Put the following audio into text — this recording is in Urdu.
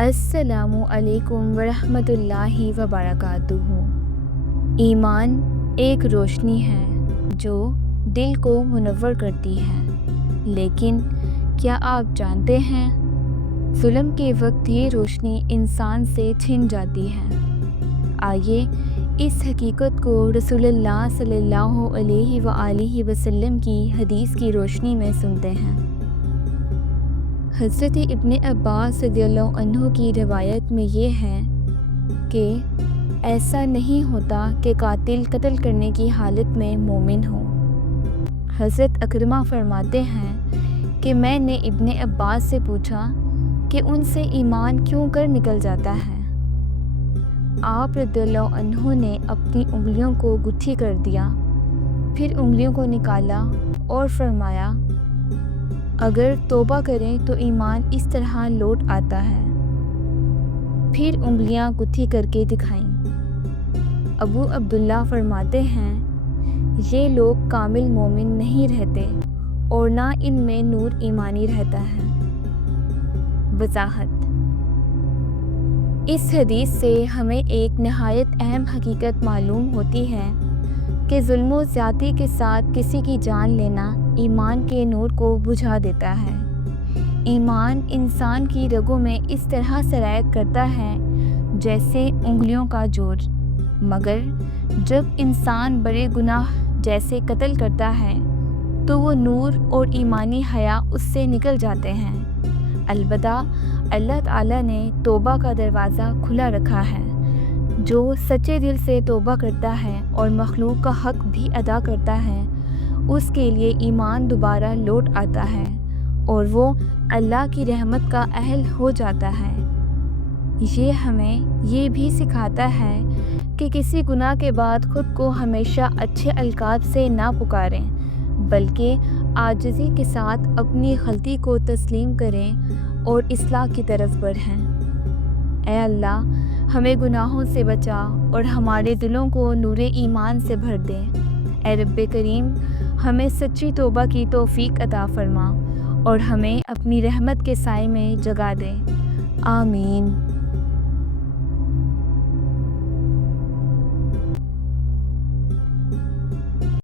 السلام علیکم ورحمۃ اللہ وبرکاتہ۔ ایمان ایک روشنی ہے جو دل کو منور کرتی ہے، لیکن کیا آپ جانتے ہیں ظلم کے وقت یہ روشنی انسان سے چھن جاتی ہے۔ آئیے اس حقیقت کو رسول اللہ صلی اللہ علیہ وآلہ وسلم کی حدیث کی روشنی میں سنتے ہیں۔ حضرت ابن عباس رضی اللہ عنہ کی روایت میں یہ ہے کہ ایسا نہیں ہوتا کہ قاتل قتل کرنے کی حالت میں مومن ہو۔ حضرت اکرمہ فرماتے ہیں کہ میں نے ابن عباس سے پوچھا کہ ان سے ایمان کیوں کر نکل جاتا ہے۔ آپ رضی اللہ عنہ نے اپنی انگلیوں کو گٹھی کر دیا، پھر انگلیوں کو نکالا اور فرمایا اگر توبہ کریں تو ایمان اس طرح لوٹ آتا ہے۔ پھر انگلیاں گٹھی کر کے دکھائیں۔ ابو عبداللہ فرماتے ہیں یہ لوگ کامل مومن نہیں رہتے اور نہ ان میں نور ایمانی رہتا ہے۔ وضاحت: اس حدیث سے ہمیں ایک نہایت اہم حقیقت معلوم ہوتی ہے کہ ظلم و زیادتی کے ساتھ کسی کی جان لینا ایمان کے نور کو بجھا دیتا ہے۔ ایمان انسان کی رگوں میں اس طرح سرایت کرتا ہے جیسے انگلیوں کا جوڑ، مگر جب انسان بڑے گناہ جیسے قتل کرتا ہے تو وہ نور اور ایمانی حیا اس سے نکل جاتے ہیں۔ البتہ اللہ تعالیٰ نے توبہ کا دروازہ کھلا رکھا ہے۔ جو سچے دل سے توبہ کرتا ہے اور مخلوق کا حق بھی ادا کرتا ہے، اس کے لیے ایمان دوبارہ لوٹ آتا ہے اور وہ اللہ کی رحمت کا اہل ہو جاتا ہے۔ یہ ہمیں یہ بھی سکھاتا ہے کہ کسی گناہ کے بعد خود کو ہمیشہ اچھے القاب سے نہ پکاریں، بلکہ عاجزی کے ساتھ اپنی غلطی کو تسلیم کریں اور اصلاح کی طرف بڑھیں۔ اے اللہ، ہمیں گناہوں سے بچا اور ہمارے دلوں کو نور ایمان سے بھر دے۔ اے رب کریم، ہمیں سچی توبہ کی توفیق عطا فرما اور ہمیں اپنی رحمت کے سائے میں جگا دے۔ آمین۔